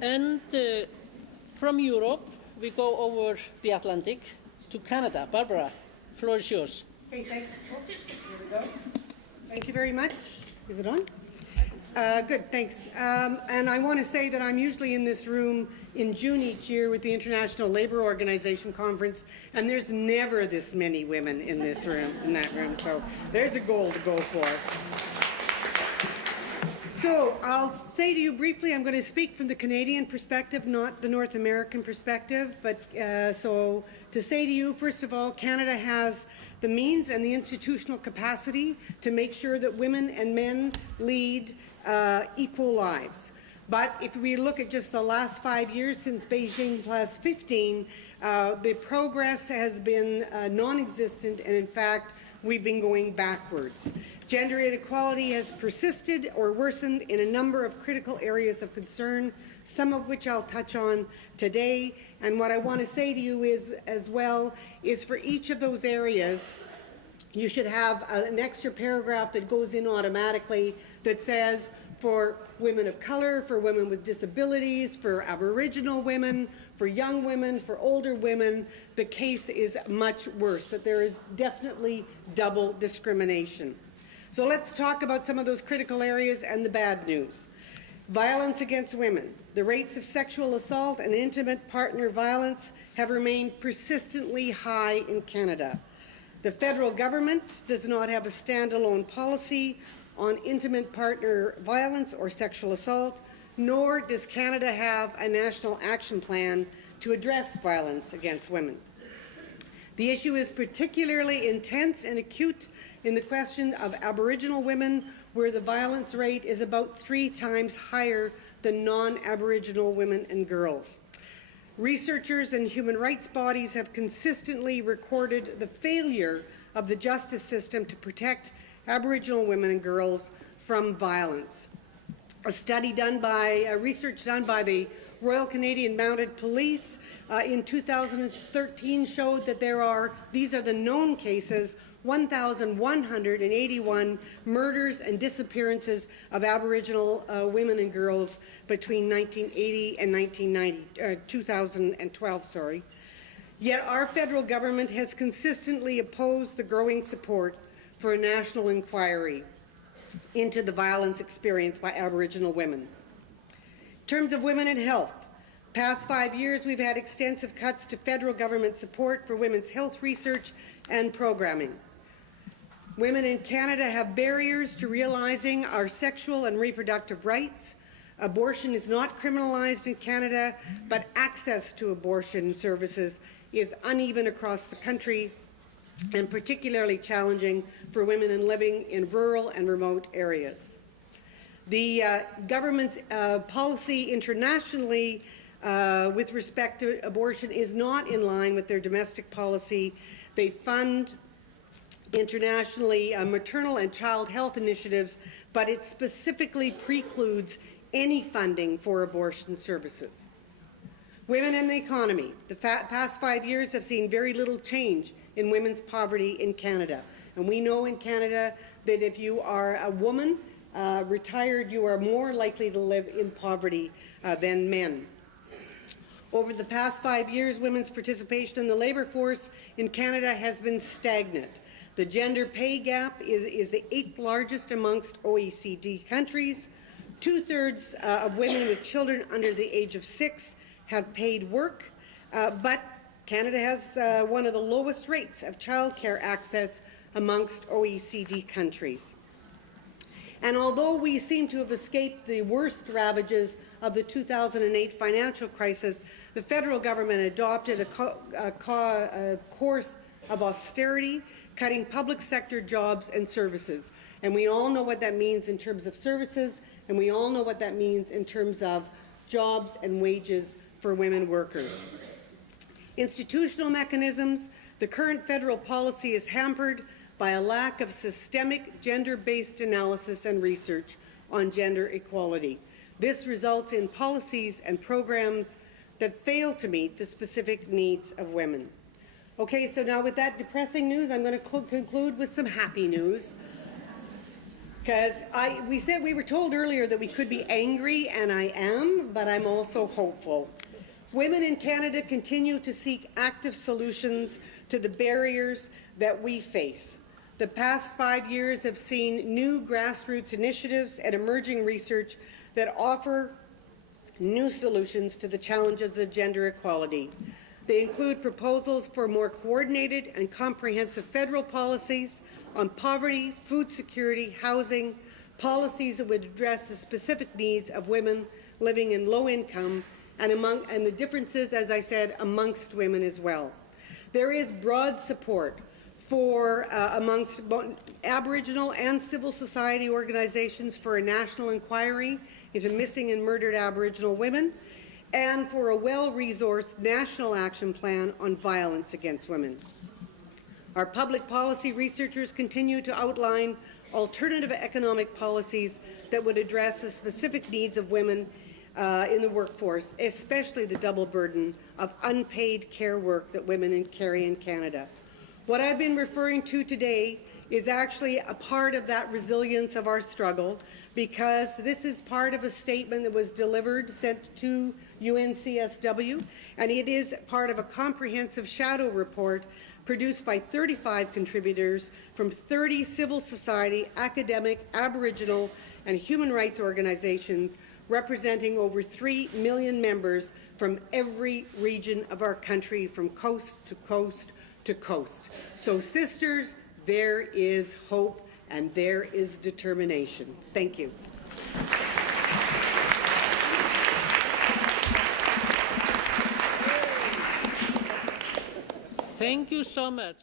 And from Europe, we go over the Atlantic to Canada. Barbara, floor is yours. Okay, here we go. Thank you very much. Is it on? Good, thanks. And I want to say that I'm usually in this room in June each year with the International Labour Organization Conference, and there's never this many women in this room, in that room. So there's a goal to go for. So I'll say to you briefly, I'm going to speak from the Canadian perspective, not the North American perspective. But so to say to you, first of all, Canada has the means and the institutional capacity to make sure that women and men lead equal lives. But if we look at just the last 5 years since Beijing Plus 15, the progress has been non-existent, and in fact, we've been going backwards. Gender inequality has persisted or worsened in a number of critical areas of concern, some of which I'll touch on today. And what I want to say to you is, as well, is for each of those areas, you should have an extra paragraph that goes in automatically that says for women of color, for women with disabilities, for Aboriginal women, for young women, for older women, the case is much worse, that there is definitely double discrimination. So let's talk about some of those critical areas and the bad news. Violence against women. The rates of sexual assault and intimate partner violence have remained persistently high in Canada. The federal government does not have a standalone policy on intimate partner violence or sexual assault, nor does Canada have a national action plan to address violence against women. The issue is particularly intense and acute in the question of Aboriginal women, where the violence rate is about 3 times higher than non-Aboriginal women and girls. Researchers and human rights bodies have consistently recorded the failure of the justice system to protect Aboriginal women and girls from violence. A study done by, research done by the Royal Canadian Mounted Police in 2013 showed that these are the known cases, 1,181 murders and disappearances of Aboriginal women and girls between 1980 and 2012. Yet our federal government has consistently opposed the growing support for a national inquiry into the violence experienced by Aboriginal women. In terms of women and health, past 5 years we've had extensive cuts to federal government support for women's health research and programming. Women in Canada have barriers to realizing our sexual and reproductive rights. Abortion is not criminalized in Canada, but access to abortion services is uneven across the country and particularly challenging for women living in rural and remote areas. The government's policy internationally with respect to abortion is not in line with their domestic policy. They fund internationally maternal and child health initiatives, but it specifically precludes any funding for abortion services. Women and the economy. The past 5 years have seen very little change in women's poverty in Canada. And we know in Canada that if you are a woman, retired, you are more likely to live in poverty than men. Over the past 5 years, women's participation in the labour force in Canada has been stagnant. The gender pay gap is the 8th largest amongst OECD countries. 2/3 of women with children under the age of 6 have paid work, but Canada has one of the lowest rates of childcare access amongst OECD countries. And although we seem to have escaped the worst ravages of the 2008 financial crisis, the federal government adopted a course of austerity, cutting public sector jobs and services. And we all know what that means in terms of services, and we all know what that means in terms of jobs and wages for women workers. Institutional mechanisms. The current federal policy is hampered by a lack of systemic gender-based analysis and research on gender equality. This results in policies and programs that fail to meet the specific needs of women. Okay, so now with that depressing news, I'm going to conclude with some happy news. Because we were told earlier that we could be angry, and I am, but I'm also hopeful. Women in Canada continue to seek active solutions to the barriers that we face. The past 5 years have seen new grassroots initiatives and emerging research that offer new solutions to the challenges of gender equality. They include proposals for more coordinated and comprehensive federal policies on poverty, food security, housing, policies that would address the specific needs of women living in low income and the differences, as I said, amongst women as well. There is broad support for amongst Aboriginal and civil society organizations for a national inquiry into missing and murdered Aboriginal women, and for a well-resourced national action plan on violence against women. Our public policy researchers continue to outline alternative economic policies that would address the specific needs of women in the workforce, especially the double burden of unpaid care work that women carry in Canada. What I've been referring to today is actually a part of that resilience of our struggle, because this is part of a statement that was delivered, sent to UNCSW, and it is part of a comprehensive shadow report produced by 35 contributors from 30 civil society, academic, Aboriginal, and human rights organizations representing over 3 million members from every region of our country, from coast to coast to coast. So, sisters, there is hope and there is determination. Thank you. Thank you so much.